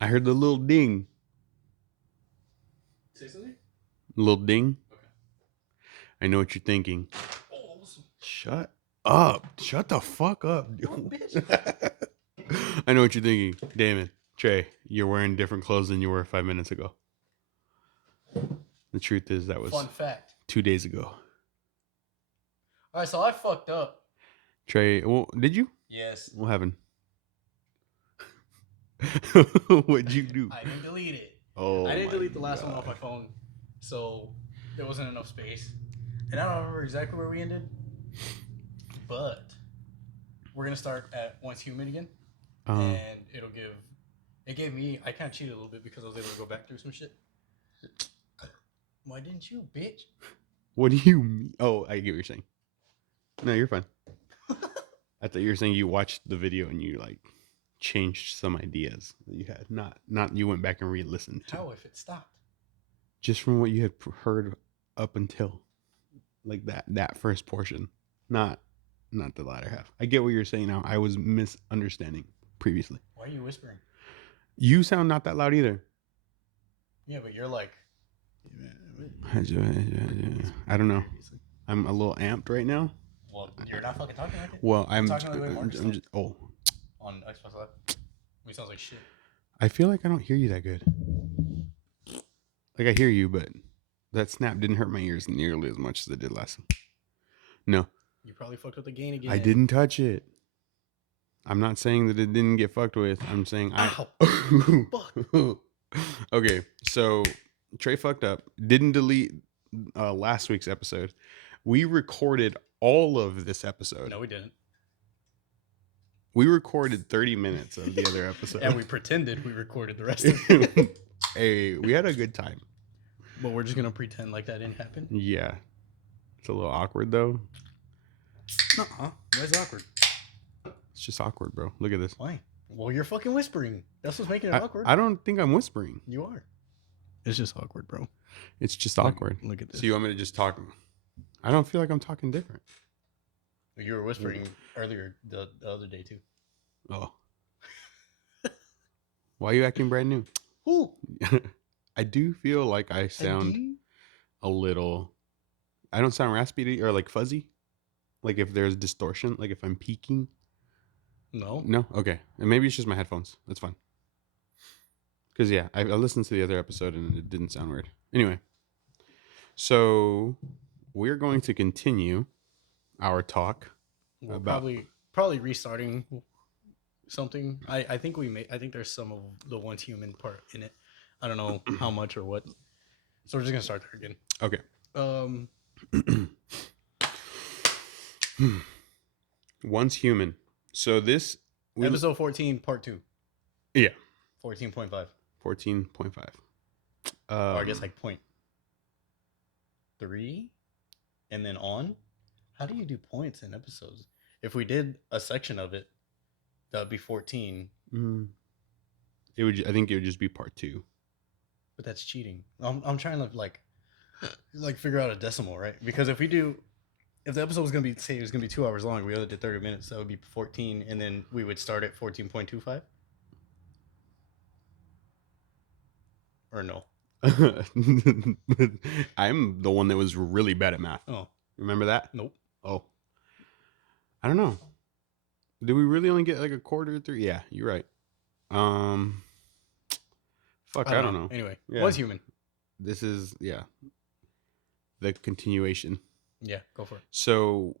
I heard the little ding. Say something? Little ding. Okay. I know what you're thinking. Oh, awesome. Shut up. Shut the fuck up, dude. What, bitch? I know what you're thinking. Damon, Trey, you're wearing different clothes than you were 5 minutes ago. The truth is that was Fun fact. 2 days ago. All right, so I fucked up. Trey, well, did you? Yes. What happened? What'd you do? I didn't delete it. Oh, I didn't my delete the last one God. off my phone, so there wasn't enough space. And I don't remember exactly where we ended, but we're gonna start at Once Human again, and it gave me. I kind of cheated a little bit because I was able to go back through some shit. Why didn't you, bitch? What do you mean? Oh, I get what you're saying. No, you're fine. I thought you were saying you watched the video and you like changed some ideas that you had. Not you went back and re-listened to. How if it stopped? Just from what you had heard up until like that first portion. Not the latter half. I get what you're saying now. I was misunderstanding previously. Why are you whispering? You sound not that loud either. Yeah, but you're like. I don't know. I'm a little amped right now. Well, you're not fucking talking like it. Well, I'm talking like the way Marcus I'm just, oh. On Xbox Live. It sounds like shit. I feel like I don't hear you that good. Like I hear you, but that snap didn't hurt my ears nearly as much as it did last time. No. You probably fucked with the gain again. I didn't touch it. I'm not saying that it didn't get fucked with. I'm saying Ow. Fuck. Okay, so Trey fucked up. Didn't delete last week's episode. We recorded all of this episode. No, we didn't. We recorded 30 minutes of the other episode. And we pretended we recorded the rest of it. Hey, we had a good time. But we're just going to pretend like that didn't happen? Yeah. It's a little awkward, though. Nuh-uh. Why is it awkward? It's just awkward, bro. Look at this. Why? Well, you're fucking whispering. That's what's making it awkward. I don't think I'm whispering. You are. It's just awkward, bro. It's just awkward. Look at this. So you want me to just talk? I don't feel like I'm talking different. You were whispering earlier the other day, too. Oh. Why are you acting brand new? Ooh. I do feel like I sound a little... I don't sound raspy or like fuzzy. Like if there's distortion, like if I'm peaking. No. No? Okay. And maybe it's just my headphones. That's fine. Because, yeah, I listened to the other episode and it didn't sound weird. Anyway. So, we're going to continue our talk We're about... Probably restarting something. I think there's some of the Once Human part in it. I don't know how much or what. So, we're just going to start there again. Okay. Once Human. So this... Episode 14, part 2. Yeah. 14.5. 14.5. Or I guess like 0.3 and then on. How do you do points in episodes? If we did a section of it, that would be 14. It would. I think it would just be part 2. But that's cheating. I'm trying to like figure out a decimal, right? Because if the episode was gonna be, say it was gonna be 2 hours long, we only did 30 minutes, that would be 14, and then we would start at 14.25. Or no? I'm the one that was really bad at math. Oh, remember that? Nope. Oh, I don't know. Did we really only get like a quarter through? Yeah, you're right. Fuck, I don't know. Anyway, Yeah. Once Human. This is the continuation. Yeah, go for it. So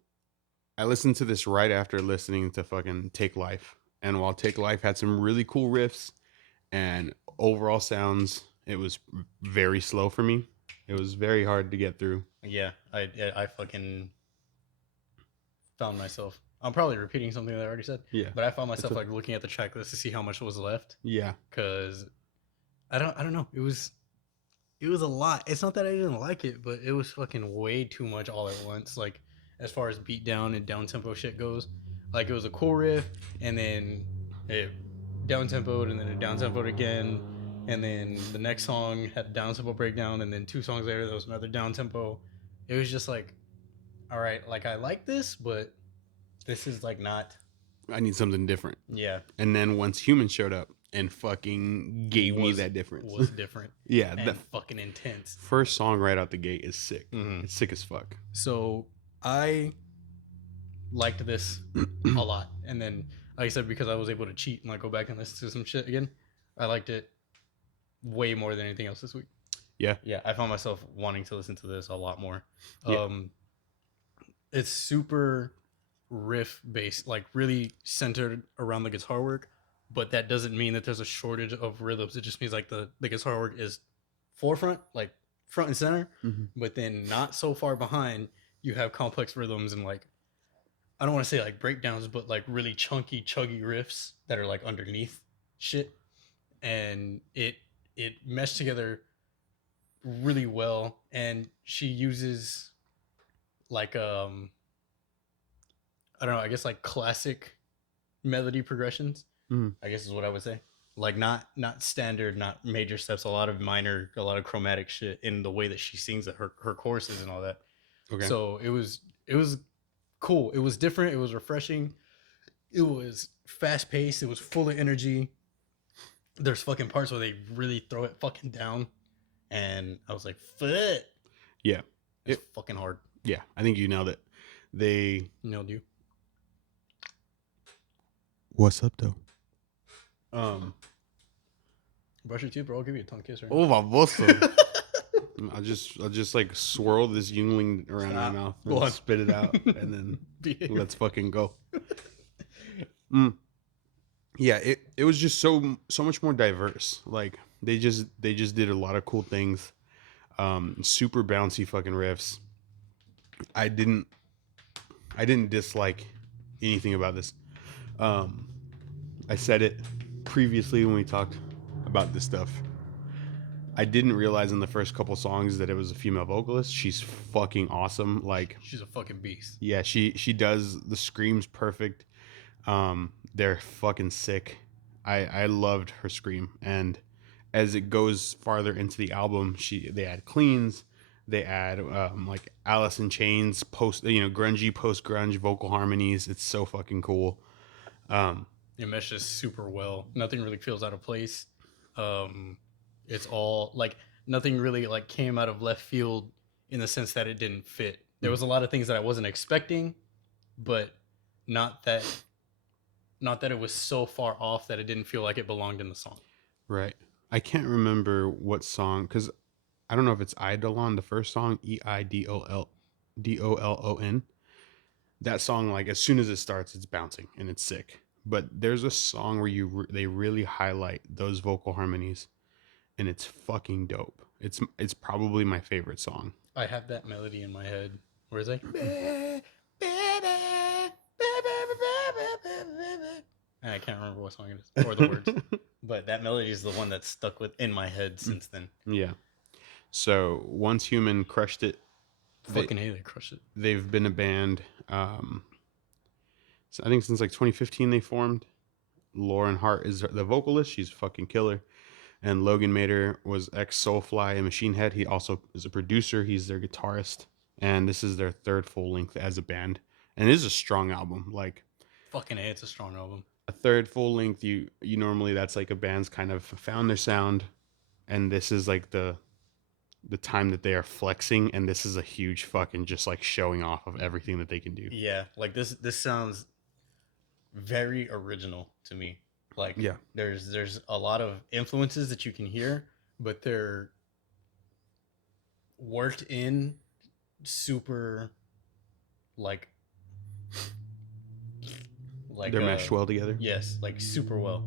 I listened to this right after listening to fucking Take Life. And while Take Life had some really cool riffs and overall sounds, it was very slow for me. It was very hard to get through. Yeah, I fucking found myself. I'm probably repeating something that I already said. Yeah. But I found myself like looking at the checklist to see how much was left. Yeah. Because I don't know. It was a lot. It's not that I didn't like it, but it was fucking way too much all at once. Like as far as beat down and down tempo shit goes. Like it was a cool riff and then it down tempoed and then it down tempoed again. And then the next song had a down tempo breakdown, and then 2 songs later there was another down tempo. It was just like, all right, like I like this, but this is like not. I need something different. Yeah. And then once Human showed up, and fucking gave me that difference. Was different. Yeah, and that fucking intense. first song right out the gate is sick. Mhm. It's sick as fuck. So I liked this a lot, and then like I said, because I was able to cheat and like go back and listen to some shit again, I liked it way more than anything else this week. Yeah. I found myself wanting to listen to this a lot more. Yeah. It's super riff based, like really centered around the guitar work, but that doesn't mean that there's a shortage of rhythms. It just means like the guitar work is forefront, like front and center, but then not so far behind. You have complex rhythms and like, I don't want to say like breakdowns, but like really chunky, chuggy riffs that are like underneath shit, and it meshed together really well. And she uses like I don't know, I guess like classic melody progressions, I guess is what I would say. Like not standard, not major steps, a lot of minor, a lot of chromatic shit in the way that she sings her choruses and all that. Okay. So it was cool. It was different. It was refreshing. It was fast paced. It was full of energy. There's fucking parts where they really throw it fucking down, and I was like, "Fuck." Yeah, it's fucking hard. Yeah, I think you nailed it. They nailed you. What's up, though? Brush your teeth, bro. I'll give you a tongue kiss right Oh, baboso. I'll just like swirl this Yingling around my mouth and spit it out, and then let's fucking go. Yeah, it was just so much more diverse. Like they just did a lot of cool things. Super bouncy fucking riffs. I didn't dislike anything about this. I said it previously when we talked about this stuff. I didn't realize in the first couple songs that it was a female vocalist. She's fucking awesome. Like she's a fucking beast. Yeah, she does the screams perfect. They're fucking sick. I loved her scream, and as it goes farther into the album, they add cleans, they add like Alice in Chains grungy post grunge vocal harmonies. It's so fucking cool. It meshes super well. Nothing really feels out of place. It's all like nothing really like came out of left field in the sense that it didn't fit. There was a lot of things that I wasn't expecting, but not that it was so far off that it didn't feel like it belonged in the song. Right. I can't remember what song, because I don't know if it's Eidolon, the first song, Eidollon. That song, like as soon as it starts, it's bouncing and it's sick. But there's a song where they really highlight those vocal harmonies, and it's fucking dope. It's probably my favorite song. I have that melody in my head. Where is it? I can't remember what song it is or the words, but that melody is the one that's stuck in my head since then. Yeah. So Once Human crushed it. Fucking A, they crushed it. They've been a band. So I think since like 2015 they formed. Lauren Hart is the vocalist. She's fucking killer. And Logan Mader was ex Soulfly and Machine Head. He also is a producer. He's their guitarist. And this is their third full length as a band. And it is a strong album. Like fucking A, it's a strong album. A third full length, you normally, that's like a band's kind of found their sound, and this is like the time that they are flexing, and this is a huge fucking just like showing off of everything that they can do. Yeah, like this sounds very original to me. Like yeah, there's a lot of influences that you can hear, but they're worked in super like they're meshed well together. Yes, like super well.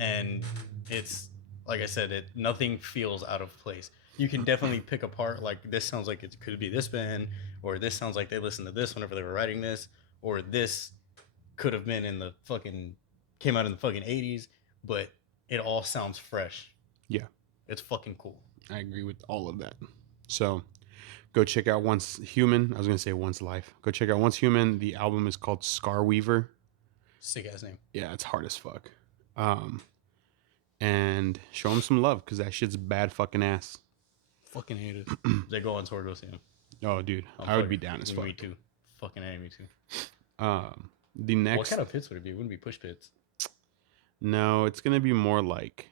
And it's like I said, nothing feels out of place. You can definitely pick apart, like this sounds like it could be this band, or this sounds like they listened to this whenever they were writing this, or this could have been came out in the fucking 80s, but it all sounds fresh. Yeah. It's fucking cool. I agree with all of that. So go check out Once Human. I was going to say Once Life. Go check out Once Human. The album is called Scar Weaver. Sick ass name. Yeah, it's hard as fuck. And show him some love, because that shit's bad fucking ass. Fucking hate it. They go on tour, go see him. Oh, dude, I would be down as fuck. Me too. Fucking hate me too. The next. What kind of pits would it be? It wouldn't be push pits. No, it's gonna be more like,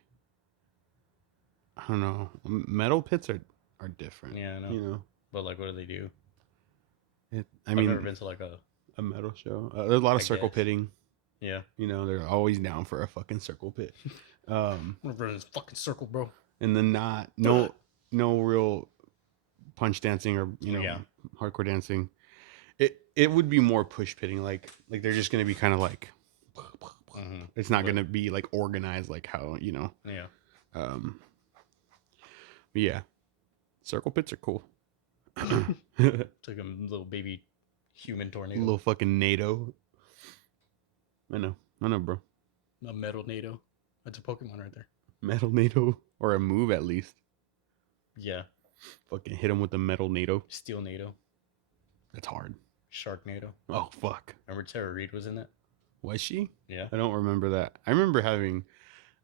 I don't know. Metal pits are different. Yeah, I know. You know. But like, what do they do? I I've never mean, been to like a metal show. There's a lot of I circle guess. pitting. Yeah. You know, they're always down for a fucking circle pit. I'm gonna run in this fucking circle, bro. And then no real punch dancing or Yeah. hardcore dancing. It would be more push pitting, like they're just gonna be kind of like, it's not gonna be like organized like how Yeah. um yeah, circle pits are cool. It's like a little baby human tornado. Little fucking NATO. I know, bro. A metal NATO. That's a Pokemon right there. Metal NATO, or a move at least. Yeah. Fucking hit him with the metal NATO. Steel NATO. That's hard. Shark NATO. Oh fuck. Remember Tara Reid was in that? Was she? Yeah. I don't remember that. I remember having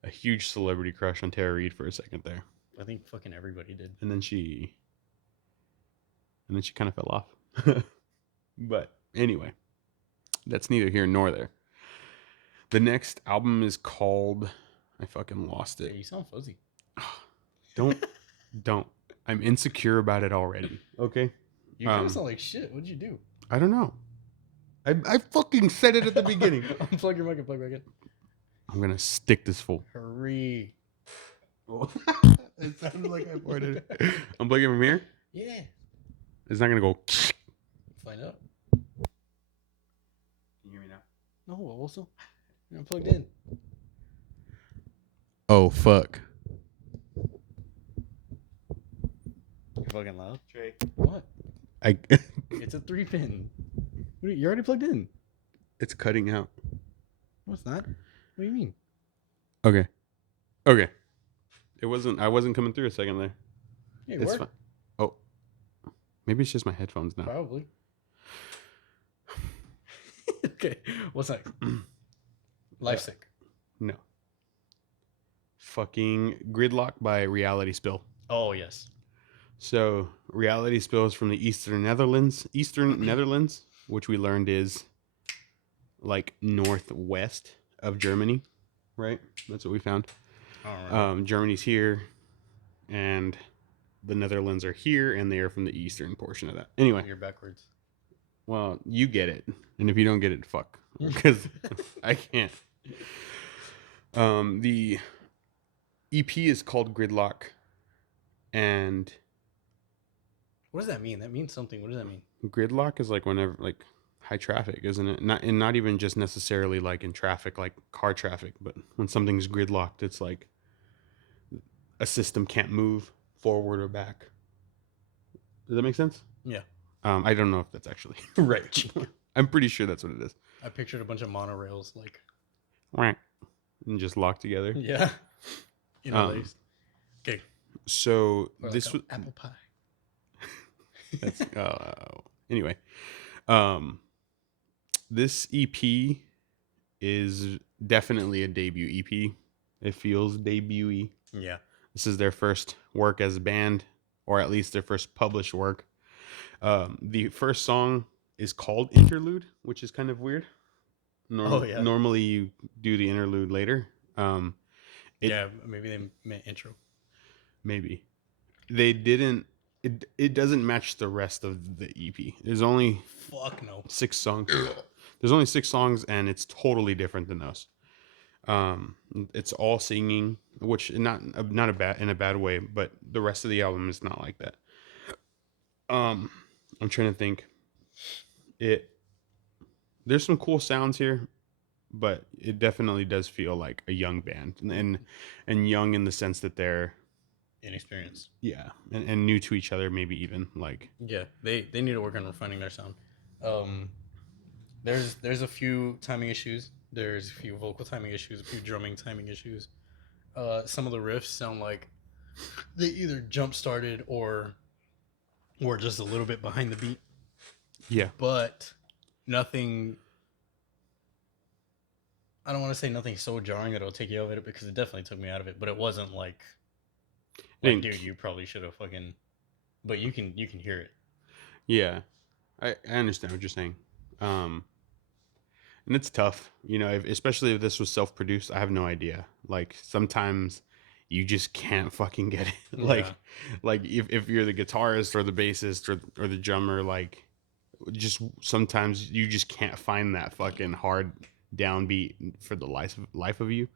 a huge celebrity crush on Tara Reid for a second there. I think fucking everybody did. And then she kind of fell off. But anyway, that's neither here nor there. The next album is called, I fucking lost it. Hey, you sound fuzzy. Don't. I'm insecure about it already. Okay. You kind of sound like shit. What'd you do? I don't know. I fucking said it at the beginning. Unplug your mic and plug back in. I'm gonna stick this fool. Hurry. It sounded like I farted. I'm plugging from here. Yeah. It's not gonna go. Find out. Can you hear me now? No, also. You're plugged in. Oh fuck. You're fucking loud. Trey. What? I. It's a 3-pin. You're already plugged in. It's cutting out. No, it's not. What do you mean? Okay. It wasn't. I wasn't coming through a second there. Yeah, It's fine. Oh, maybe it's just my headphones now. Probably. Okay. What's next? Lifesick. No. Fucking Gridlock by Reality Spill. Oh yes. So Reality Spill is from the Eastern Netherlands, which we learned is like northwest of Germany, right? That's what we found. All right. Germany's here, and the Netherlands are here, and they are from the eastern portion of that. Anyway, You're backwards. well, you get it, and if you don't get it, fuck, because I can't. The EP is called Gridlock, and What does that mean? That means something. What does that mean? gridlock is like whenever, like, high traffic, isn't it? Not even just necessarily like in traffic, like car traffic, but when something's gridlocked, it's like a system can't move forward or back. Does that make sense? Yeah. I don't know if that's actually right. I'm pretty sure that's what it is. I pictured a bunch of monorails, like. And just locked together. Yeah. Okay. So Or this was apple pie. that's anyway. This EP is definitely a debut EP. It feels debut-y. Yeah. This is their first work as a band, or at least their first published work. The first song is called Interlude, which is kind of weird. Normally you do the interlude later. Maybe they meant intro. Maybe. They didn't. It doesn't match the rest of the EP. There's only Fuck no. 6 songs. There's only 6 songs, and it's totally different than those. It's all singing, which not a bad in a bad way, but the rest of the album is not like that. I'm trying to think. There's some cool sounds here, but it definitely does feel like a young band, and young in the sense that they're Inexperienced. yeah, and new to each other, maybe even like Yeah, they need to work on refining their sound. There's a few timing issues. There's a few vocal timing issues, a few drumming timing issues. Some of the riffs sound like they either jump started or just a little bit behind the beat. yeah. But nothing. I don't want to say nothing so jarring that it'll take you out of it, because it definitely took me out of it. But it wasn't like dude, you probably should have fucking. But you can hear it. Yeah, I understand what you're saying. And it's tough, you know, especially if this was self-produced. I have no idea. Like sometimes you just can't fucking get it. Yeah. Like if you're the guitarist or the bassist or the drummer, like just sometimes you just can't find that fucking hard downbeat for the life of you.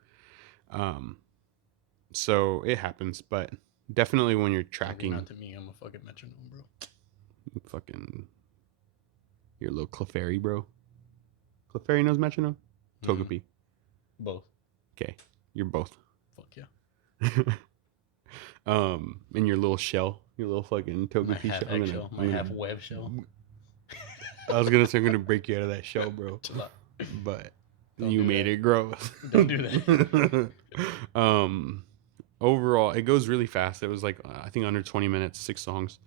Um, so it happens, but definitely when you're Maybe not tracking, to me. I'm a fucking metronome, bro. fucking your little Clefairy, bro. Clefairy knows metronome. Mm, Togepi. both. Okay, you're both. Fuck yeah. In your little shell, your little fucking My Togepi half shell. eggshell, my half web shell. I was gonna say I'm gonna break you out of that shell, bro. Chill out. But Don't you do made that. it grow. Don't do that. Overall, it goes really fast. It was like I think under 20 minutes, 6 songs.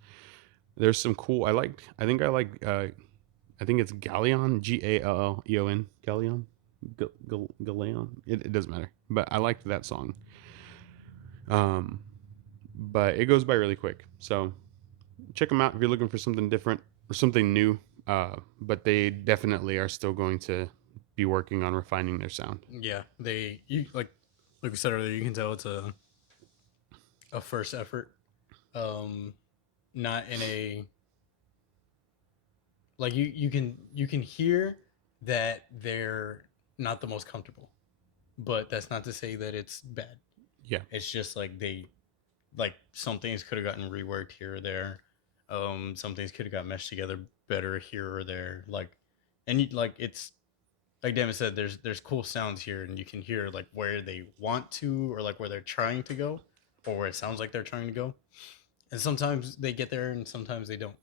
There's some cool. I think I like. I think it's Galleon, Galleon, Galleon, Galleon. It doesn't matter, but I liked that song. But it goes by really quick. So check them out if you're looking for something different or something new. But they definitely are still going to be working on refining their sound. Yeah, you like we said earlier, you can tell it's a first effort. Not in a like you can hear that they're not the most comfortable, but that's not to say that it's bad. Yeah. It's just like some things could have gotten reworked here or there. Some things could have got meshed together better here or there. It's like Damon said, there's cool sounds here, and you can hear like where they want to, or like where they're trying to go, or where it sounds like they're trying to go. And sometimes they get there, and sometimes they don't.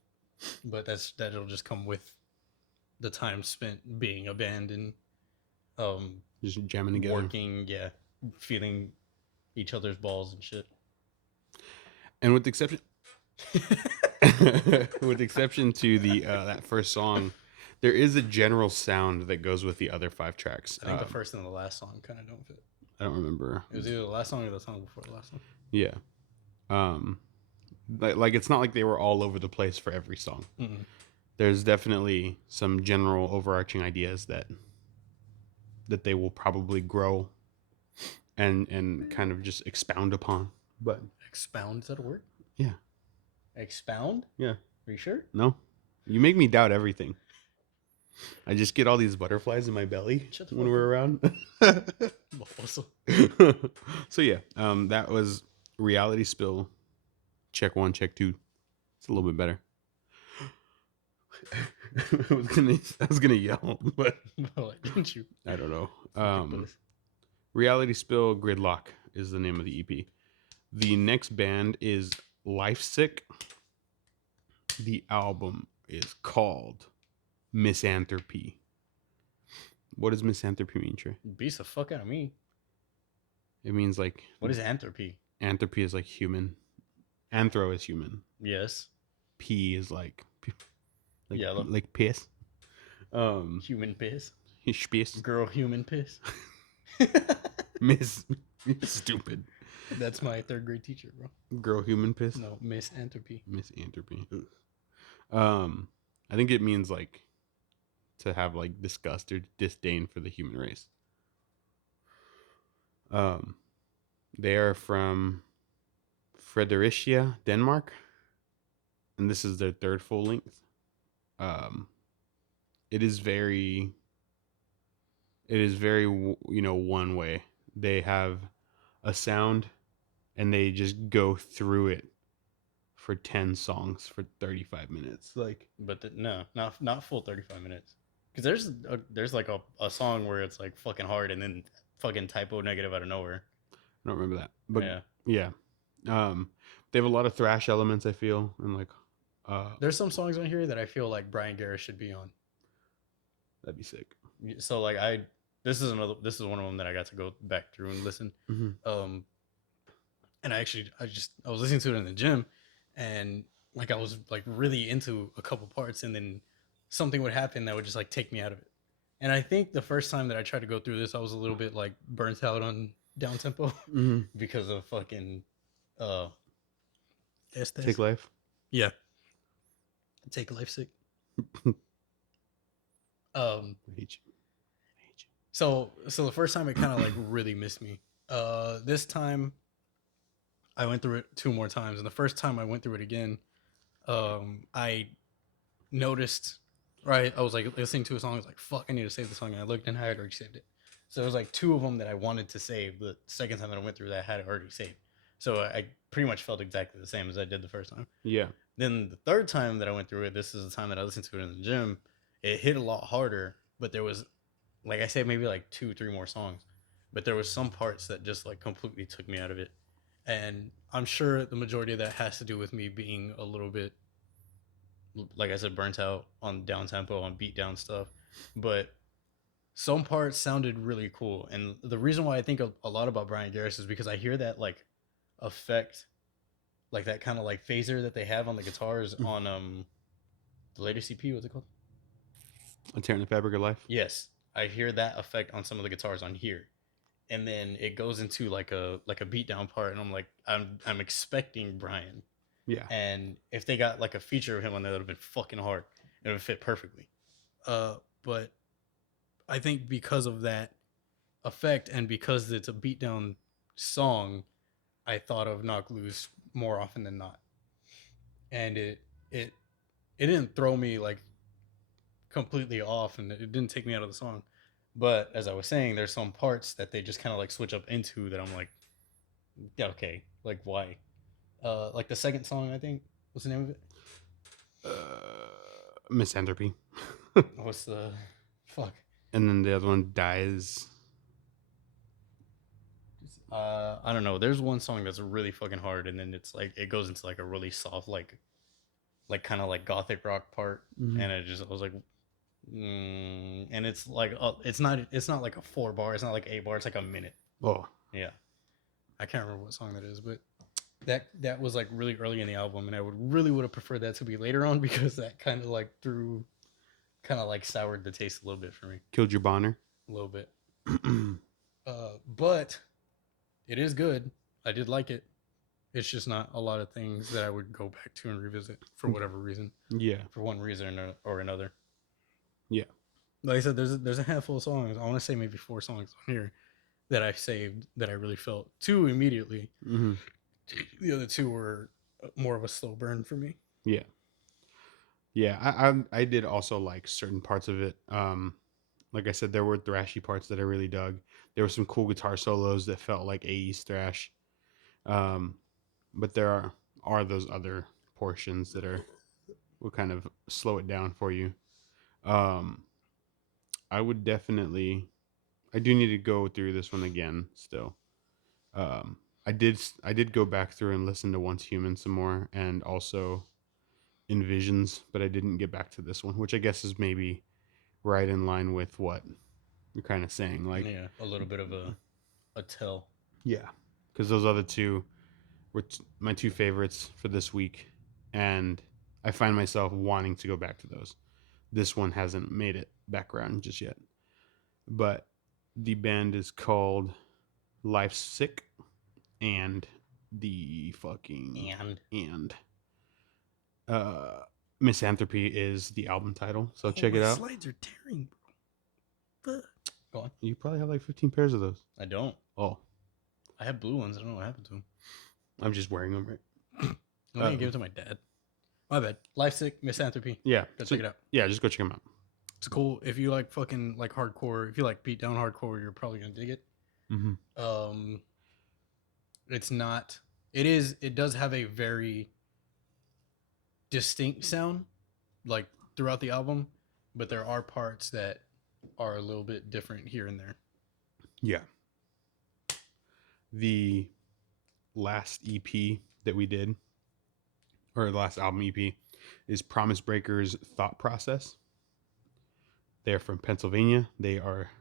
But that'll just come with the time spent being a band and Just jamming together. working, yeah, feeling each other's balls and shit. And with the exception, with exception to the that first song, there is a general sound that goes with the other 5 tracks. I think the first and the last song kind of don't fit. I don't remember. It was either the last song or the song before the last song. Yeah. Like it's not like they were all over the place for every song. Mm-mm. There's definitely some general overarching ideas that they will probably grow and kind of just expound upon. But Expound, is that a word? yeah. Expound? Yeah. Are you sure? No. You make me doubt everything. I just get all these butterflies in my belly when we're around. So yeah, that was Reality Spill. Check 1, check 2. It's a little bit better. I was gonna yell, but Didn't you? I don't know. Reality Spill Gridlock is the name of the EP. The next band is Lifesick. The album is called Misanthropy. What does misanthropy mean, Trey? Beats the fuck out of me. It means like... What is anthropy? Anthropy is like human. Anthro is human. Yes. P is like yellow. Like piss. Human piss. Spiss. Girl human piss. Miss Stupid. That's my 3rd grade teacher, bro. Girl human piss? No, misanthropy. Misanthropy. I think it means like to have like disgust or disdain for the human race. They are from Fredericia, Denmark, and this is their 3rd full length. It is very one way. They have a sound and they just go through it for 10 songs for 35 minutes. Like, but no, not full 35 minutes. Because there's like a song where it's like fucking hard and then fucking typo negative out of nowhere. I don't remember that, but yeah. They have a lot of thrash elements, I feel, and like there's some songs on here that I feel like Brian Garris should be on. That'd be sick. So like this is one of them that I got to go back through and listen. Mm-hmm. And I was listening to it in the gym, and like I was like really into a couple parts, and then something would happen that would just like take me out of it. And I think the first time that I tried to go through this, I was a little bit like burnt out on down tempo because of fucking Take Life. Yeah. Take Lifesick. I hate you. So the first time it kind of like really missed me. This time I went through it 2 more times, and the first time I went through it again, I noticed, right? I was like listening to a song. I was like, "Fuck, I need to save the song." And I looked, and I had already saved it. So it was like two of them that I wanted to save. The second time that I went through that, I had it already saved. So I pretty much felt exactly the same as I did the first time. Yeah. Then the third time that I went through it, this is the time that I listened to it in the gym. It hit a lot harder, but there was, like I said, maybe like 2, 3 more songs, but there was some parts that just like completely took me out of it. And I'm sure the majority of that has to do with me being a little bit, like I said, burnt out on down tempo, on beat down stuff. But some parts sounded really cool. And the reason why I think a lot about Brian Garris is because I hear that like effect, like that kind of like phaser that they have on the guitars on the latest CP. What's it called? A Tear in the Fabric of Life. Yes, I hear that effect on some of the guitars on here, and then it goes into like a beat down part, and I'm expecting Brian, Yeah. and if they got like a feature of him on there, that would have been fucking hard. It would fit perfectly. But I think because of that effect and because it's a beat down song, I thought of Knock Loose more often than not, and it it didn't throw me like completely off, and it didn't take me out of the song. But as I was saying, there's some parts that they just kind of like switch up into that I'm like, yeah, okay, like why? Like the second song, I think. What's the name of it? Misanthropy. What's the fuck? And then the other one dies. I don't know. There's one song that's really fucking hard, and then it's like it goes into like a really soft, like kind of like gothic rock part, Mhm. and I was like, and it's like it's not like a 4 bar, it's not like 8 bar, it's like a minute. Oh, Yeah, I can't remember what song that is, but that was like really early in the album, and I would have preferred that to be later on because that kind of like soured the taste a little bit for me, Killed Your Bonner. a little bit. But it is good. I did like it. It's just not a lot of things that I would go back to and revisit for whatever reason, Yeah. for one reason or another. Yeah. Like I said, there's a handful of songs. I want to say maybe 4 songs on here that I saved that I really felt. 2 immediately. Mm-hmm. The other 2 were more of a slow burn for me. Yeah. Yeah. I did also like certain parts of it. Like I said, there were thrashy parts that I really dug. There were some cool guitar solos that felt like 80s thrash. But there are those other portions that will kind of slow it down for you. I would definitely. I do need to go through this one again still. Um, I did go back through and listen to Once Human some more, and also InVisions, but I didn't get back to this one, which I guess is maybe right in line with what you're kind of saying. Like, Yeah, a little bit of a tell. yeah, because those other two were my two favorites for this week, and I find myself wanting to go back to those. This one hasn't made it back around just yet, but the band is called Lifesick, and the fucking And uh Misanthropy is the album title, so check my it out. slides are tearing, bro. Go on. You probably have like 15 pairs of those. I don't. Oh, I have blue ones. I don't know what happened to them. I'm just wearing them, right? I think I gave it to my dad. My bad. Lifesick, Misanthropy. Yeah, Go check it out. Yeah, just go check them out. It's cool. If you like fucking like hardcore, if you like beat down hardcore, you're probably gonna dig it. Mm-hmm. It's not. It is. It does have a very distinct sound, like throughout the album, but there are parts that are a little bit different here and there. Yeah. The last EP that we did, or the last album EP, is Promise Breakers Thought Process. They're from Pennsylvania. They are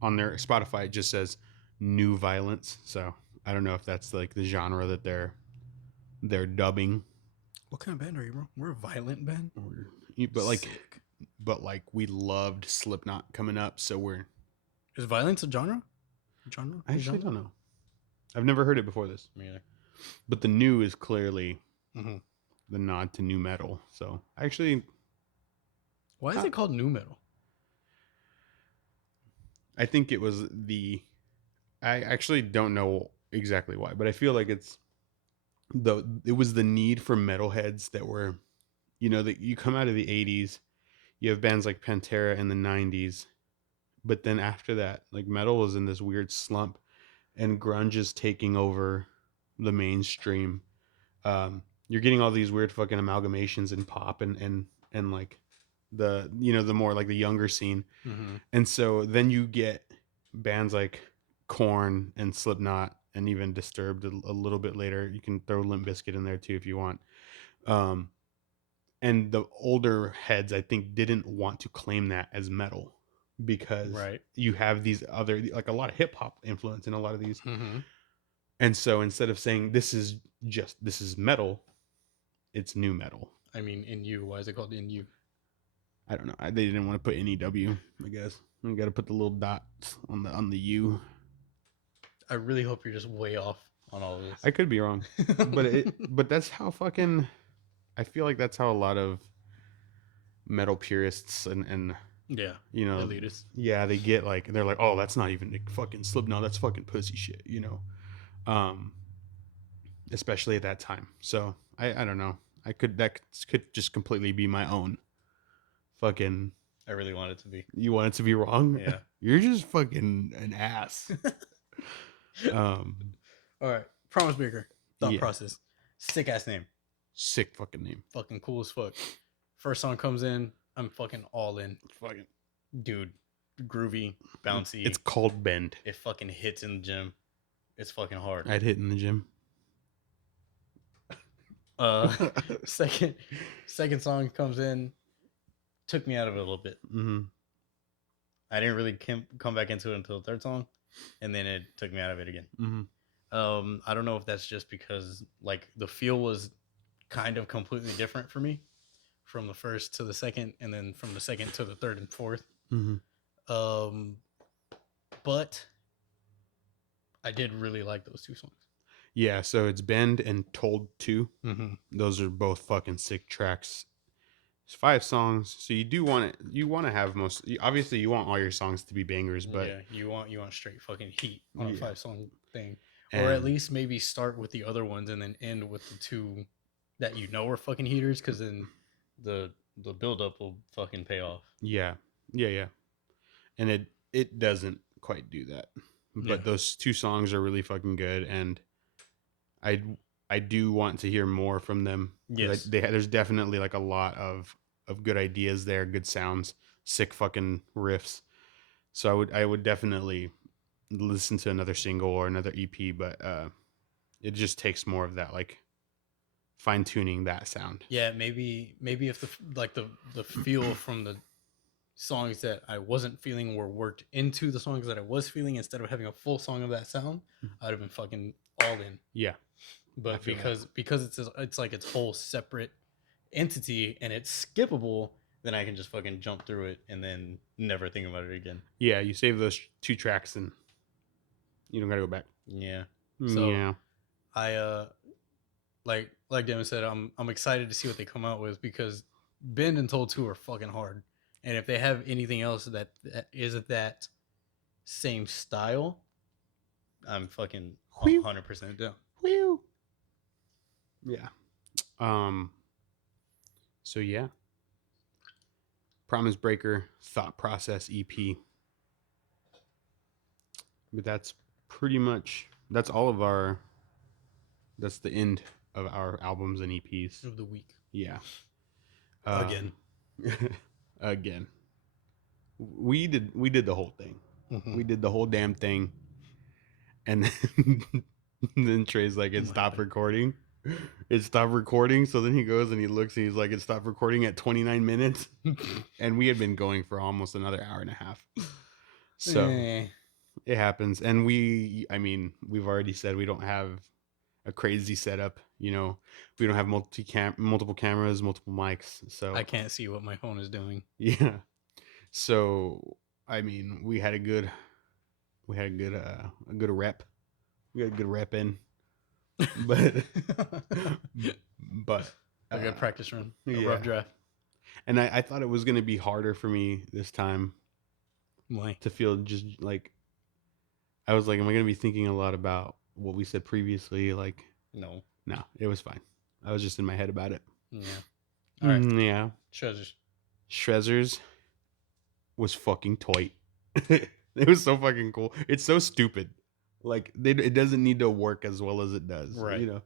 on their Spotify. It just says New Violence. So I don't know if that's like the genre that they're dubbing. What kind of band are you, bro? We're a violent band. But like we loved Slipknot coming up, so is violence a genre? I actually don't know. I've never heard it before this. Me either. But the new is clearly the nod to new metal. So actually, why is it called new metal? I think it was I actually don't know exactly why, but I feel like it was the need for metalheads that were, that you come out of the 80s, you have bands like Pantera in the 90s, but then after that, like metal was in this weird slump and grunge is taking over the mainstream. You're getting all these weird fucking amalgamations in pop and like the more like the younger scene. Mm-hmm. And so then you get bands like Korn and Slipknot and even Disturbed a little bit later. You can throw Limp Bizkit in there too if you want. Um, and the older heads, I think, didn't want to claim that as metal because Right. you have these other, like a lot of hip hop influence in a lot of these. Mm-hmm. And so instead of saying this is metal, it's new metal. I mean, in you. Why is it called in you? I don't know. They didn't want to put any W. I guess you got to put the little dots on the U. I really hope you're just way off on all of this. I could be wrong, but that's how fucking. I feel like that's how a lot of metal purists and yeah, elitist. yeah, they get like they're like, oh, that's not even like fucking Slipknot. That's fucking pussy shit. Um, especially at that time. So I don't know. That could just completely be my own fucking. I really want it to be. You want it to be wrong? Yeah. You're just fucking an ass. All right. Promise Breaker. Thought Yeah. process. Sick ass name. Sick fucking name. Fucking cool as fuck. First song comes in, I'm fucking all in. Fucking Dude, groovy, bouncy. It's called Bend. It fucking hits in the gym. It's fucking hard. I'd hit in the gym. Second song comes in, took me out of it a little bit. Mm-hmm. I didn't really come back into it until the third song, and then it took me out of it again. Mm-hmm. I don't know if that's just because like the feel was kind of completely different for me from the first to the second, and then from the second to the third and fourth. Mm-hmm. But I did really like those two songs. Yeah, so it's Bend and Told To. Mm-hmm. Those are both fucking sick tracks. It's 5 songs, so you do want it. You want to have obviously you want all your songs to be bangers, but yeah, you want straight fucking heat on a 5-song thing, and, or at least maybe start with the other ones and then end with the two that are fucking heaters, because then the build up will fucking pay off. Yeah, and it doesn't quite do that, but those 2 songs are really fucking good, and I do want to hear more from them. Yes, there's definitely like a lot of good ideas there, good sounds, sick fucking riffs. So I would definitely listen to another single or another EP, but it just takes more of that like fine tuning that sound. Yeah, maybe if the feel from the songs that I wasn't feeling were worked into the songs that I was feeling, instead of having a full song of that sound, I'd have been fucking all in. Yeah. But because it's like its whole separate entity and it's skippable, then I can just fucking jump through it and then never think about it again. Yeah, you save those 2 tracks and you don't gotta go back. Yeah. So yeah. I like Damon said, I'm excited to see what they come out with, because Bend and Told 2 are fucking hard. And if they have anything else that is that same style, I'm fucking 100% down. Whew. Yeah. So yeah. Promise Breaker Thought Process EP. But that's all of our. That's the end of our albums and EPs of the week. Yeah. Again. Again. We did the whole thing. Mm-hmm. We did the whole damn thing. And then Tre's like, it stopped recording. It stopped recording. So then he goes and he looks and he's like, it stopped recording at 29 minutes. And we had been going for almost another hour and a half. So it happens. And we've already said we don't have a crazy setup. We don't have multiple cameras, multiple mics. So I can't see what my phone is doing. Yeah. So, we had a good rep. We got a good rep in. But a good practice run, a yeah. rough draft. And I thought it was going to be harder for me this time. Why? to feel just like I was like, am I gonna be thinking a lot about what we said previously? Like, No. no, it was fine. I was just in my head about it. Yeah. All right. Yeah. Treasures. Shrezzers was fucking toy. It was so fucking cool. It's so stupid. Like it doesn't need to work as well as it does. Right. You know.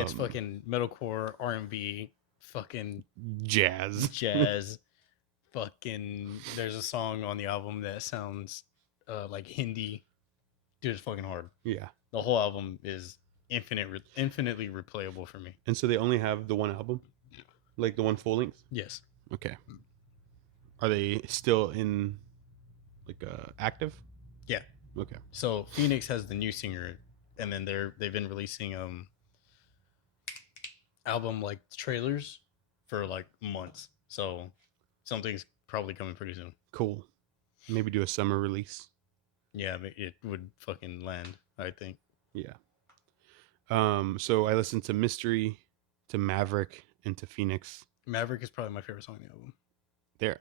It's fucking metalcore, R&B, fucking jazz. jazz. Fucking. There's a song on the album that sounds like Hindi. Dude, it's fucking hard. Yeah. The whole album is infinitely replayable for me. And so they only have the one album, like the one full length. Yes. Okay. Are they still in like active? Yeah. Okay. So Phoenix has the new singer, and then they've been releasing album like trailers for like months. So something's probably coming pretty soon. Cool. Maybe do a summer release. Yeah, it would fucking land, I think. Yeah. So I listened to Mystery, to Maverick, and to Phoenix. Maverick is probably my favorite song on the album.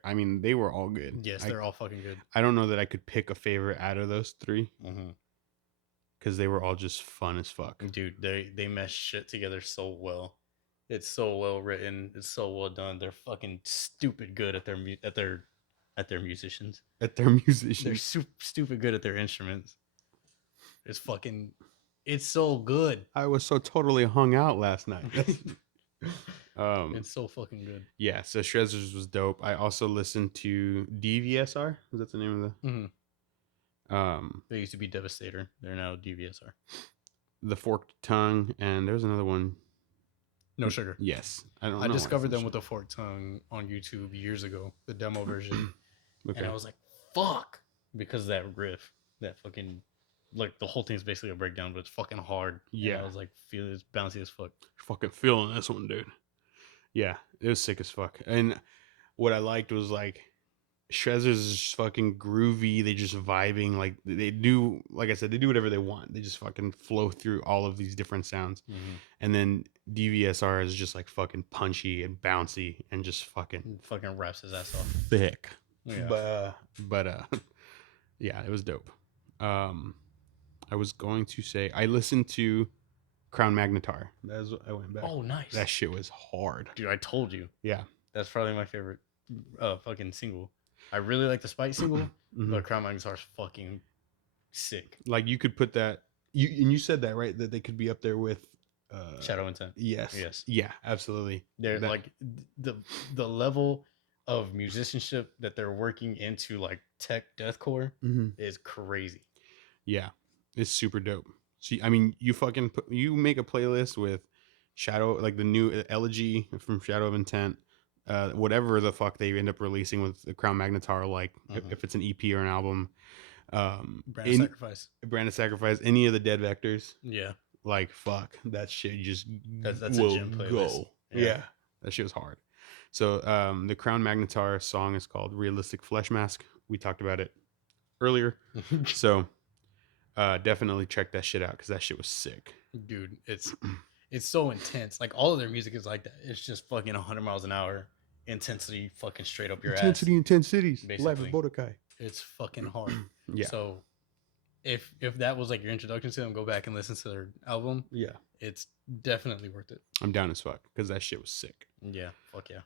I mean, they were all good. Yes, they're all fucking good. I don't know that I could pick a favorite out of those three Mm-hmm. because they were all just fun as fuck. Dude, they mesh shit together so well. It's so well written. It's so well done. They're fucking stupid good at their musicians. At their musicians. They're stupid good at their instruments. It's so good. I was so totally hung out last night. It's so fucking good. Yeah, so Shrezzers was dope. I also listened to DVSR. Is that the name of the? Mm-hmm. They used to be Devastator. They're now DVSR. The Forked Tongue, and there's another one. No Sugar. Yes, I discovered them with the Forked Tongue on YouTube years ago, the demo version, and I was like, "Fuck!" Because of that riff, that fucking like the whole thing's basically a breakdown, but it's fucking hard. Yeah, and I was like, "Feel it's bouncy as fuck." Fucking feeling this one, dude. Yeah, it was sick as fuck. And what I liked was like Shrezzers is just fucking groovy. They just vibing. Like they do, like I said, they do whatever they want. They just fucking flow through all of these different sounds. Mm-hmm. And then DVSR is just like fucking punchy and bouncy and just fucking raps his ass off. thick. Yeah. But yeah, it was dope. I was going to say I listened to Crown Magnetar. That's what I went back. Oh, nice. That shit was hard. Dude, I told you. Yeah. That's probably my favorite fucking single. I really like the Spite single, Mm-hmm. but Crown Magnetar's fucking sick. Like you could put that you said that, right? That they could be up there with Shadow Intent. Yes. Yes. Yeah, absolutely. They're like the level of musicianship that they're working into like tech deathcore is crazy. Yeah. It's super dope. See, I mean, you make a playlist with Shadow, like the new Elegy from Shadow of Intent, whatever the fuck they end up releasing with the Crown Magnetar, like if it's an EP or an album, Brand of Sacrifice, any of the Dead Vectors, yeah, like fuck that shit. Just that's a gym playlist. Go. Yeah, that shit was hard. So the Crown Magnetar song is called Realistic Flesh Mask. We talked about it earlier, so definitely check that shit out because that shit was sick, dude. It's so intense. Like all of their music is like that. It's just fucking 100 miles an hour intensity, fucking straight up your intensity ass. Intense cities. Basically. Life of Bodokai. It's fucking hard. Yeah. So if that was like your introduction to them, go back and listen to their album. Yeah. It's definitely worth it. I'm down as fuck because that shit was sick. Yeah. Fuck yeah.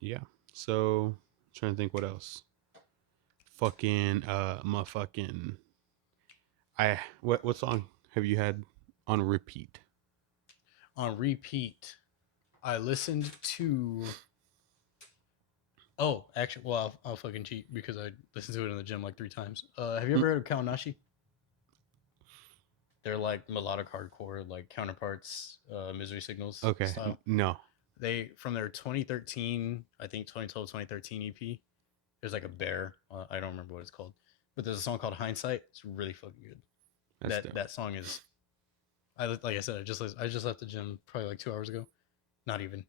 Yeah. So I'm trying to think what else. Fucking motherfucking. What song have you had on repeat? On repeat, I listened to. Oh, actually, well, I'll fucking cheat because I listened to it in the gym like 3 times. Have you ever heard of Kaonashi? They're like melodic hardcore, like Counterparts, Misery Signals. Okay. Style. No. They from their 2013, I think 2012, 2013 EP. There's like a bear. I don't remember what it's called, but there's a song called Hindsight. It's really fucking good. That song is. Like I said, I just left the gym probably like 2 hours ago. Not even.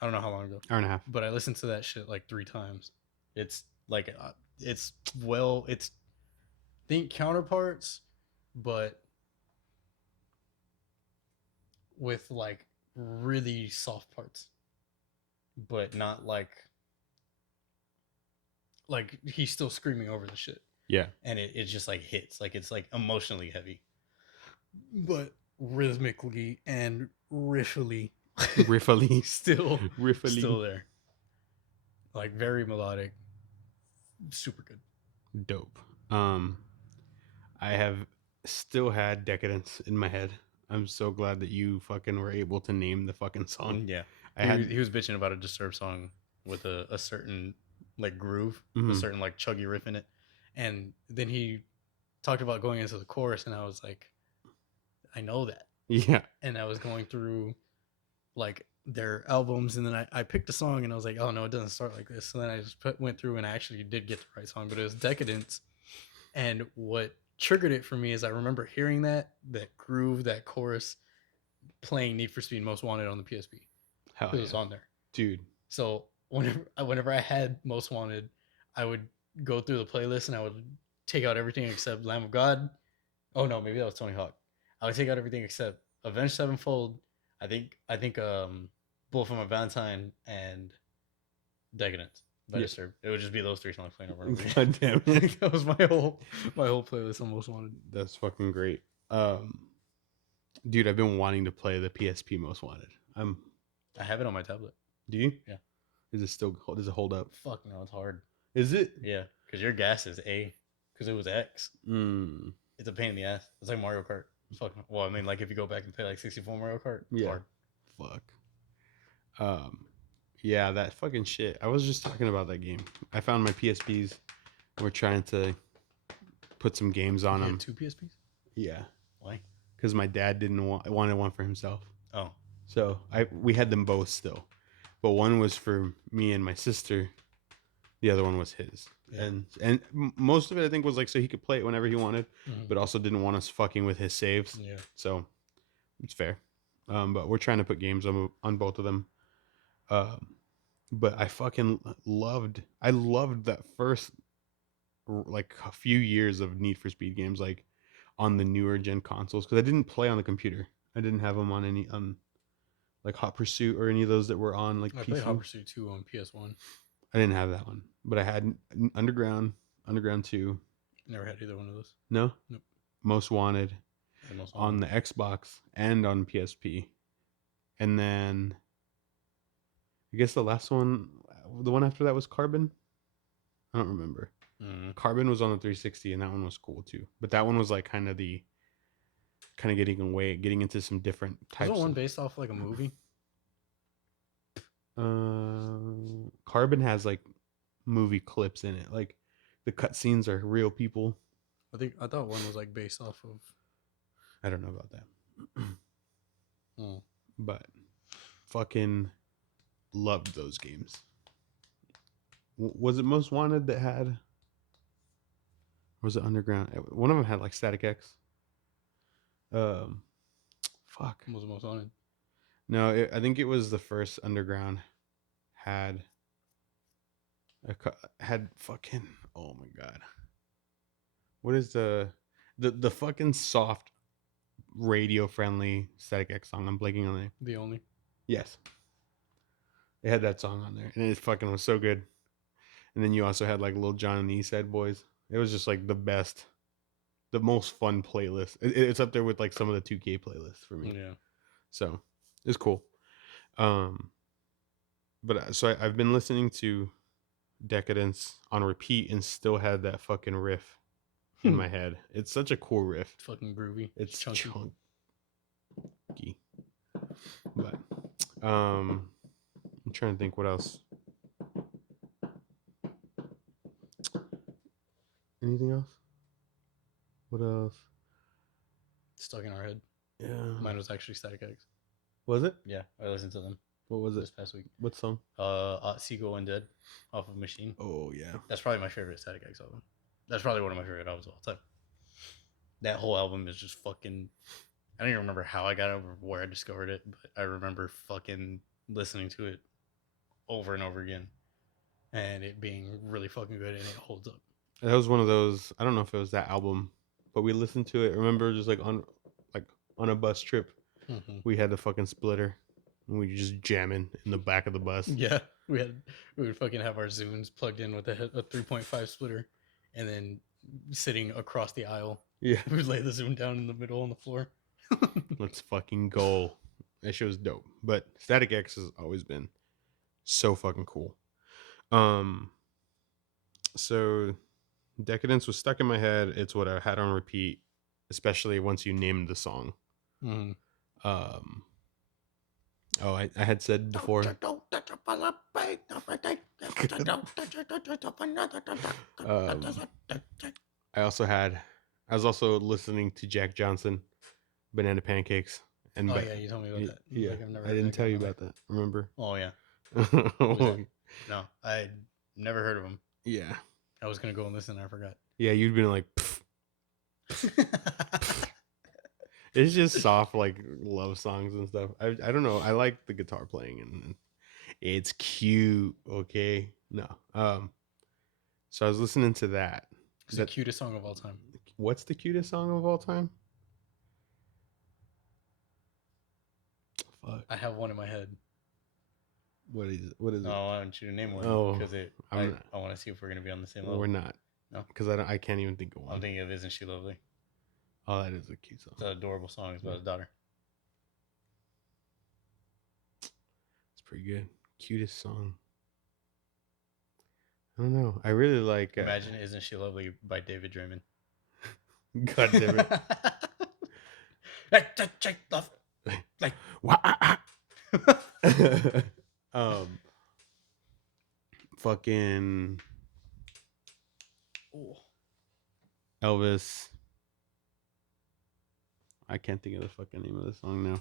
I don't know how long ago. Hour and a half. But I listened to that shit like 3 times. It's like think Counterparts, but with like really soft parts, but not like like he's still screaming over the shit, Yeah. and it just like hits, like it's like emotionally heavy, but rhythmically and riffily, Riffily. still Riffily. there, like very melodic, super good. Dope. I have still had Decadence in my head. I'm so glad that you fucking were able to name the fucking song. Yeah, I had he was bitching about a Disturbed song with a certain like groove, a Mhm. certain like chuggy riff in it, and then he talked about going into the chorus, and I was like, I know that, Yeah. and I was going through like their albums, and then I picked a song, and I was like, oh no, it doesn't start like this. So then I just went through, and I actually did get the right song, but it was Decadence. And what triggered it for me is I remember hearing that groove, that chorus, playing Need for Speed Most Wanted on the PSP Hell because it was yeah. on there. Dude. So whenever I had Most Wanted, I would go through the playlist and I would take out everything except Lamb of God. Oh no, maybe that was Tony Hawk. I would take out everything except Avenged Sevenfold. I think Bullet for My Valentine and Decadence by Yeah. Disturbed. It would just be those three songs playing over and over again. God damn it. That was my whole playlist on Most Wanted. That's fucking great. Dude, I've been wanting to play the PSP Most Wanted. I have it on my tablet. Do you? Yeah. Is it still? Does it hold up? Fuck no, it's hard. Is it? Yeah, because your gas is A, because it was X. Mm. It's a pain in the ass. It's like Mario Kart. Fuck. Well, I mean, like if you go back and play like 64 Mario Kart, it's Yeah. hard. Fuck. Yeah, that fucking shit. I was just talking about that game. I found my PSPs. We're trying to put some games on You them. had two PSPs? Yeah, Why? because my dad wanted one for himself. Oh, So we had them both still, but one was for me and my sister. The other one was his, Yeah. and most of it I think was like so he could play it whenever he wanted, Mhm. but also didn't want us fucking with his saves. Yeah. So it's fair. But we're trying to put games on both of them. But I fucking loved. I loved that first like a few years of Need for Speed games, like on the newer gen consoles, because I didn't play on the computer. I didn't have them on any like Hot Pursuit or any of those that were on like I PC. played Hot Pursuit 2 on PS1. I didn't have that one, but I had Underground 2. Never had either one of those. No? Nope. Most Wanted The Most on Wanted. the Xbox and on PSP. And then I guess the last one, the one after that was Carbon. I don't remember. Mhm. Carbon was on the 360 and that one was cool too. But that one was like kind of getting into some different types. Wasn't one based off like a movie? Carbon has like movie clips in it. Like the cutscenes are real people. I thought one was like based off of. I don't know about that. Hmm. But fucking loved those games. Was it Most Wanted that had? Or was it Underground? One of them had like Static X. Fuck. Was the Most Wanted? No, I think it was the first Underground had fucking. Oh my god. What is the fucking soft radio friendly Static X song? I'm blanking on it. The Only. Yes. It had that song on there, and it fucking was so good. And then you also had like Lil Jon and the East Side Boys. It was just like the best, the most fun playlist. It's up there with like some of the 2K playlists for me. Yeah. So it's cool. But so I've been listening to Decadence on repeat and still had that fucking riff in my head. It's such a cool riff. It's fucking groovy. It's chunky. But I'm trying to think what else. Anything else? What else? Stuck in our head. Yeah. Mine was actually Static X. Was it? Yeah, I listened to them What was this it? past week. What song? Seagull and Dead off of Machine. Oh yeah. That's probably my favorite Static X album. That's probably one of my favorite albums of all time. That whole album is just fucking. I don't even remember how I got it or where I discovered it, but I remember fucking listening to it over and over again, and it being really fucking good, and it holds up. That was one of those. I don't know if it was that album, but we listened to it. Remember, just like on a bus trip, Mm-hmm. we had the fucking splitter, and we just jamming in the back of the bus. Yeah, we would fucking have our Zunes plugged in with a 3.5 splitter, and then sitting across the aisle, Yeah. we would lay the Zune down in the middle on the floor. Let's fucking go. That show's dope. But Static X has always been so fucking cool. So Decadence was stuck in my head. It's what I had on repeat, especially once you named the song. Mm-hmm. I had said before. I was also listening to Jack Johnson, Banana Pancakes, and Oh yeah, you told me about that. yeah, Like, I've never I heard didn't that tell you guy. about that. Remember? Oh yeah. Oh, No, I never heard of him. yeah, I was gonna go and listen. I forgot. yeah. You'd been like, pfft. It's just soft like love songs and stuff. I don't know. I like the guitar playing and it's cute. Okay, no. So I was listening to that. It's the cutest song of all time. What's the cutest song of all time? Fuck. I have one in my head. What is it? What is it? I want you to name one because I want to see if we're gonna be on the same level. We're not. No, because I can't even think of one. I'm thinking of "Isn't She Lovely." Oh, that is a cute song. It's an adorable song. It's about his daughter. It's pretty good. Cutest song. I don't know. I really like. Imagine "Isn't She Lovely" by David Draymond. God damn it! Like, fucking Elvis. I can't think of the fucking name of the song now.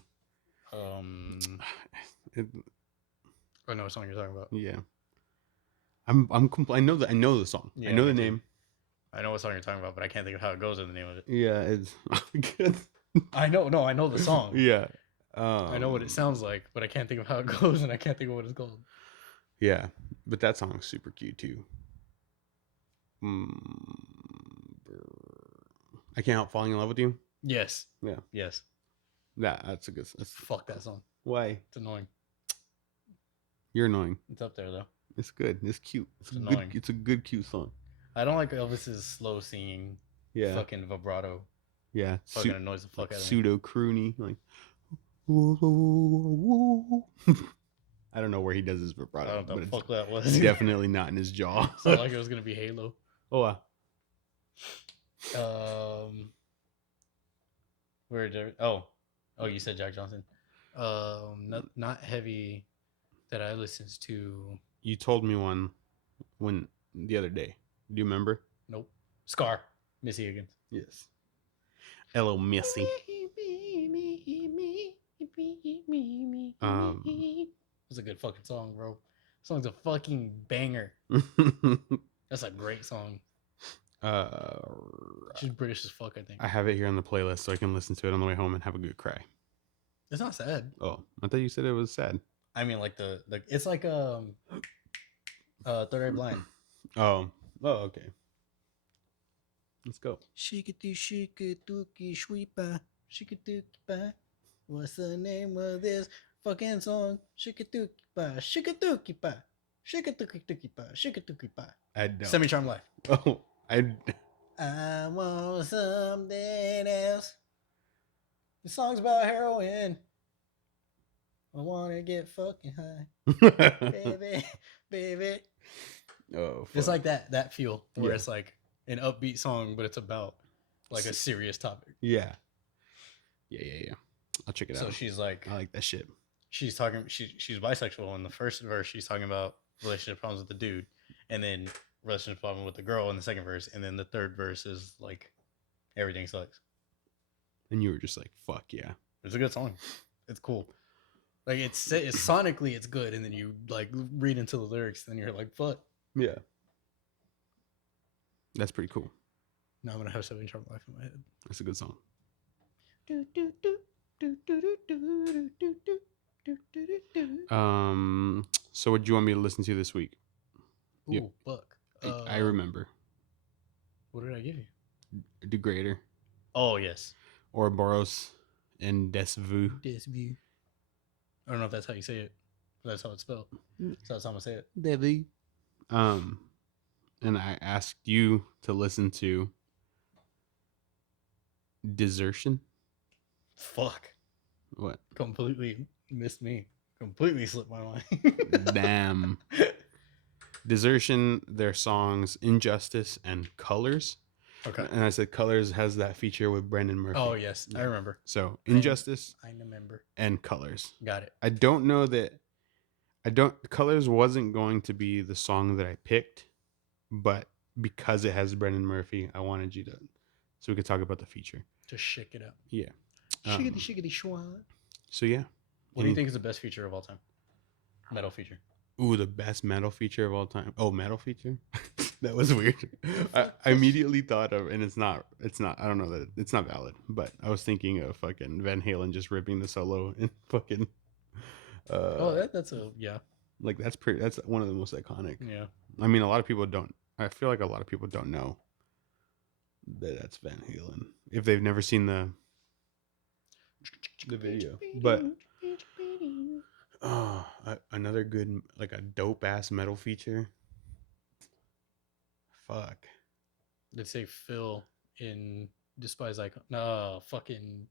I know what song you're talking about. Yeah. I know the song. Yeah, I know the name. I know what song you're talking about, but I can't think of how it goes in the name of it. Yeah, it's good. I know the song. Yeah. I know what it sounds like, but I can't think of how it goes, and I can't think of what it's called. Yeah, but that song's super cute too. I Can't Help Falling in Love with You. Yes. Yeah. Yes. That's a good. Fuck that song. Why? It's annoying. You're annoying. It's up there though. It's good. It's cute. It's annoying. It's a good, cute song. I don't like Elvis's slow singing. Yeah. Fucking vibrato. Yeah. Fucking annoys the fuck out of me. Pseudo croony, like. I don't know where he does his vibrato. I don't know what the fuck that was. Definitely not in his jaw. Sounded like it was gonna be Halo. Oh wow. Where did you said Jack Johnson. Not heavy that I listened to. You told me one when the other day. Do you remember? Nope. Scar. Missy Higgins. Yes. Hello, Missy. It's a good fucking song, bro. The song's a fucking banger. That's a great song. She's British as fuck, I think. I have it here on the playlist so I can listen to it on the way home and have a good cry. It's not sad. Oh, I thought you said it was sad. I mean, like the it's like Third Eye Blind. Oh, okay. Let's go. Shikity sweepa, shikitukipa. What's the name of this fucking song? Shikitukipa, shikitukipa, shikitukipa, shikitukipa. I don't. Semi-Charmed Life. Oh, I want something else. The song's about heroin. I want to get fucking high. baby. Oh, fuck. It's like that feel where it's like an upbeat song, but it's about like a serious topic. Yeah. I'll check it out. So she's like, I like that shit. She's talking. She's bisexual. In the first verse, she's talking about relationship problems with the dude, and then relationship problem with the girl in the second verse, and then the third verse is like everything sucks. And you were just like, "Fuck yeah!" It's a good song. It's cool. Like it's sonically it's good, and then you like read into the lyrics, and you're like, "Fuck." Yeah. That's pretty cool. Now I'm gonna have Semi-Charmed Life in my head. That's a good song. So what do you want me to listen to this week? Ooh, fuck. I remember. What did I give you? Degrader. Oh yes. Ouroboros and Desvu. Desvu. I don't know if that's how you say it. That's how it's spelled. So that's how I'm gonna say it. Devi. And I asked you to listen to Desertion. Fuck. What? Completely missed me. Completely slipped my mind. Damn. Desertion, their songs Injustice and Colors. Okay. And I said Colors has that feature with Brendan Murphy. Oh, yes. I remember. So Injustice I remember. and Colors. Got it. I don't know that. Colors wasn't going to be the song that I picked, but because it has Brendan Murphy, I wanted you to, so we could talk about the feature. Just shake it up. Yeah. Shiggity, shiggity, schwan. So yeah. What do you think is the best feature of all time? Metal feature. Ooh, the best metal feature of all time. Oh, metal feature? That was weird. I immediately thought of, and it's not, I don't know that it's not valid, but I was thinking of fucking Van Halen just ripping the solo and fucking. That's a, yeah. Like that's one of the most iconic. Yeah. I mean, a lot of people don't, I feel like a lot of people don't know that that's Van Halen if they've never seen the video. But another good, like a dope ass metal feature. Fuck. Let's say Phil in Despise Icon. No, fucking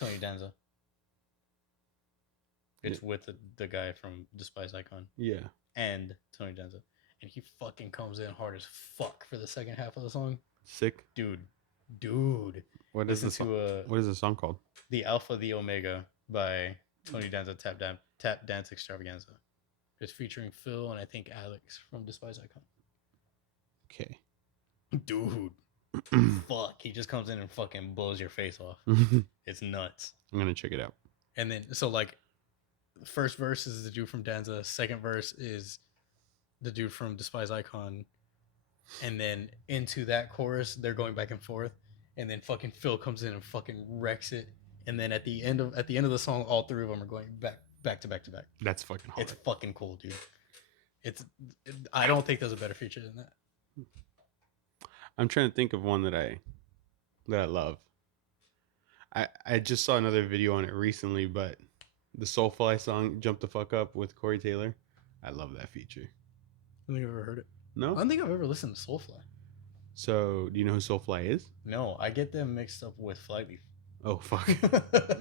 Tony Danza. It's with the guy from Despise Icon. Yeah. And Tony Danza. And he fucking comes in hard as fuck for the second half of the song. Sick. Dude. What is the song? What is the song called? The Alpha, the Omega by Tony Danza Tap Dance Extravaganza. It's featuring Phil and I think Alex from Despise Icon. Okay. Dude. Fuck. He just comes in and fucking blows your face off. It's nuts. I'm gonna check it out. And then, so like, the first verse is the dude from Danza. Second verse is the dude from Despise Icon. And then into that chorus, they're going back and forth. And then fucking Phil comes in and fucking wrecks it. And then at the end of the song, all three of them are going back to back to back. That's fucking hard. It's fucking cool, dude. I don't think there's a better feature than that. I'm trying to think of one that I love. I just saw another video on it recently, but the Soulfly song "Jump the Fuck Up" with Corey Taylor, I love that feature. I don't think I've ever heard it. No, I don't think I've ever listened to Soulfly. So, do you know who Soulfly is? No, I get them mixed up with Flyleaf. Oh fuck!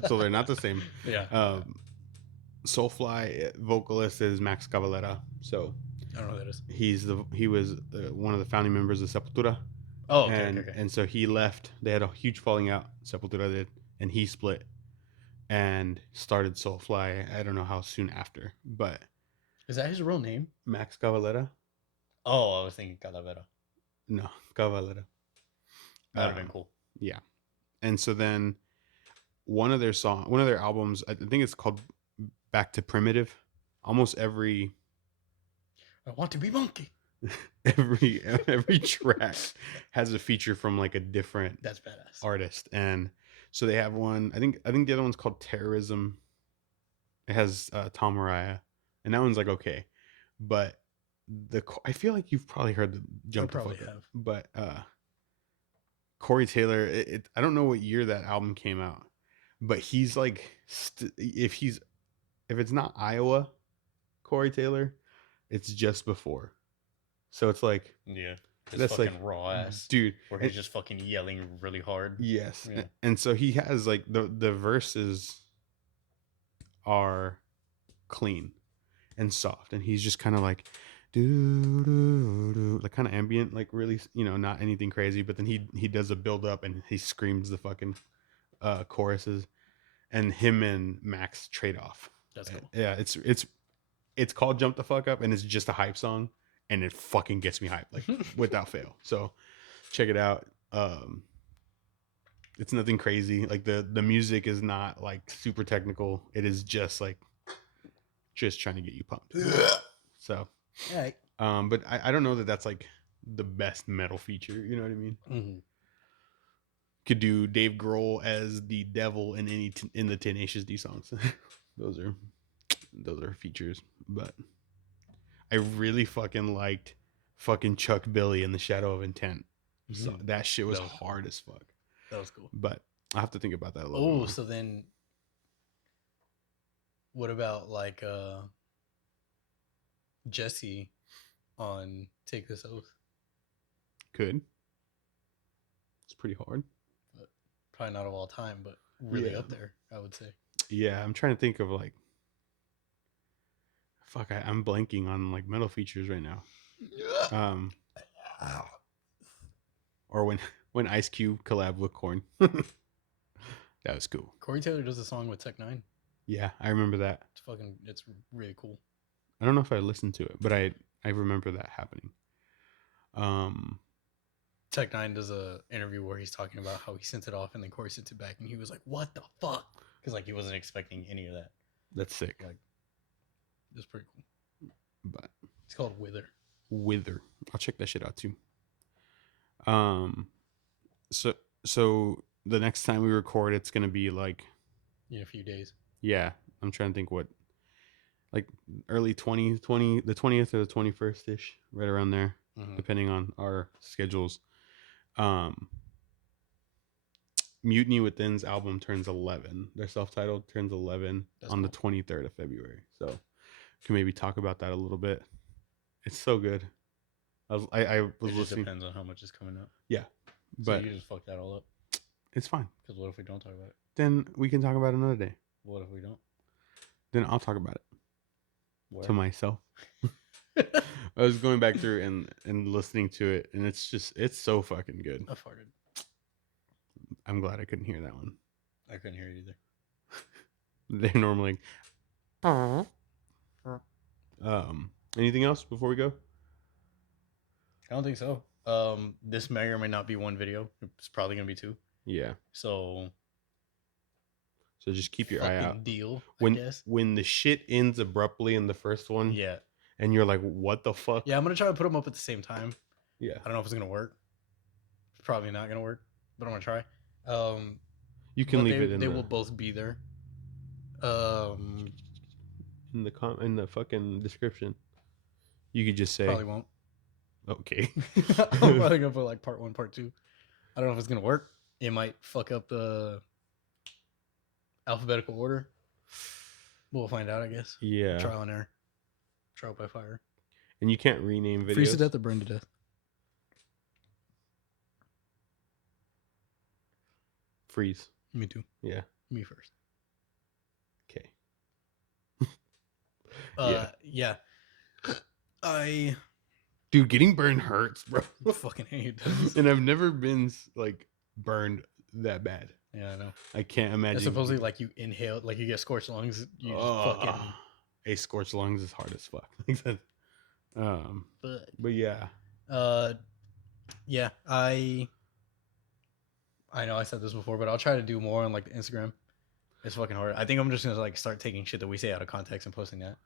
So they're not the same. Yeah. Soulfly vocalist is Max Cavalera. So I don't know who that is. He was one of the founding members of Sepultura. Oh, okay, okay. And so he left. They had a huge falling out. Sepultura did, and he split and started Soulfly. I don't know how soon after, but is that his real name? Max Cavalera? Oh, I was thinking Calavera. No, Cavalera. That would have been cool. Yeah, and so then one of their albums, I think it's called Back to Primitive. Almost every I want to be monkey. every track has a feature from like a different That's badass artist, and so they have one. I think the other one's called Terrorism. It has Tom Araya, and that one's like okay, but I feel like you've probably heard the Jump. I probably have, but Corey Taylor. I don't know what year that album came out, but he's like if it's not Iowa, Corey Taylor, it's just before. So it's like, yeah, that's fucking like, raw ass, dude. Where he's just fucking yelling really hard. Yes, yeah. And so he has like the verses are clean and soft, and he's just kind of like like kind of ambient, like really, not anything crazy. But then he does a build up and he screams the fucking choruses, and him and Max trade off. That's cool. Yeah, it's called Jump the Fuck Up, and it's just a hype song. And it fucking gets me hyped, like without fail. So check it out. It's nothing crazy. Like the music is not like super technical. It is just like trying to get you pumped. So, right. But I don't know that that's like the best metal feature. You know what I mean? Mm-hmm. Could do Dave Grohl as the devil in in the Tenacious D songs. Those are features, but. I really fucking liked fucking Chuck Billy in The Shadow of Intent. So that shit was hard as fuck. That was cool. But I have to think about that a little bit more. So then what about like Jesse on Take This Oath. Could. It's pretty hard. But probably not of all time, but really up there, I would say. Yeah, I'm trying to think of like. Fuck, I'm blanking on like metal features right now. Or when Ice Cube collab with Korn. That was cool. Corey Taylor does a song with Tech Nine. Yeah, I remember that. It's really cool. I don't know if I listened to it, but I remember that happening. Tech Nine does a interview where he's talking about how he sent it off and then Corey sent it back and he was like, "What the fuck?" Because like he wasn't expecting any of that. That's sick. Like, it's pretty cool. But it's called Wither. I'll check that shit out too. So the next time we record, it's gonna be like in a few days. Yeah, I'm trying to think what, like early 2020, the 20th or the 21st ish, right around there, depending on our schedules. Mutiny Within's album turns 11. Their self-titled turns 11 on the 23rd of February. So we can maybe talk about that a little bit. It's so good. I was listening. Depends on how much is coming out. Yeah, so but you just fuck that all up. It's fine. Because what if we don't talk about it? Then we can talk about it another day. What if we don't? Then I'll talk about it. Where? To myself. I was going back through and listening to it, and it's so fucking good. I farted. I'm glad I couldn't hear that one. I couldn't hear it either. They're normally anything else before we go? I don't think so. This may or may not be one video. It's probably gonna be two. Yeah. So just keep your eye out. Deal. When the shit ends abruptly in the first one. Yeah. And you're like, what the fuck? Yeah, I'm gonna try to put them up at the same time. Yeah. I don't know if it's gonna work. It's probably not gonna work, but I'm gonna try. You can leave it in. They will both be there. In the fucking description. You could just say. Probably won't. Okay. I'm probably gonna put like part 1, part 2. I don't know if it's gonna work. It might fuck up the alphabetical order. We'll find out, I guess. Yeah. Trial and error. Trial by fire. And you can't rename videos. Freeze to death or burn to death. Freeze. Me too. Yeah. Me first. Okay. Yeah. Dude, getting burned hurts, bro. I fucking hate it. And I've never been like burned that bad. Yeah, I know. I can't imagine. And supposedly, like you inhale, like you get scorched lungs. You just fucking. A scorched lungs is hard as fuck. But yeah. Yeah. I know I said this before, but I'll try to do more on like the Instagram. It's fucking hard. I think I'm just gonna like start taking shit that we say out of context and posting that.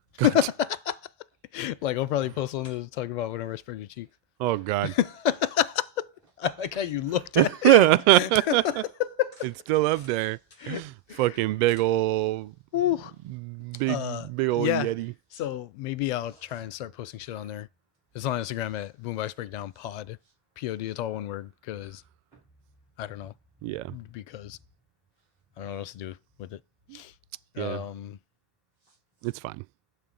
Like I'll probably post one to talk about whenever I spread your cheeks. Oh God. I like how you looked at it. It's still up there. Fucking big old big old Yeti. So maybe I'll try and start posting shit on there. It's on Instagram at BoomBox BreakDown Pod. POD. It's all one word because I don't know. Yeah. Because I don't know what else to do with it. Yeah. It's fine.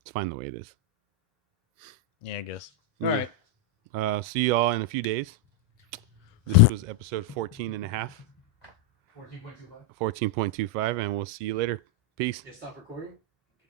It's fine the way it is. Yeah, I guess. All right. See y'all in a few days. This was episode 14 and a half. 14.25. 14.25, and we'll see you later. Peace. Stop recording.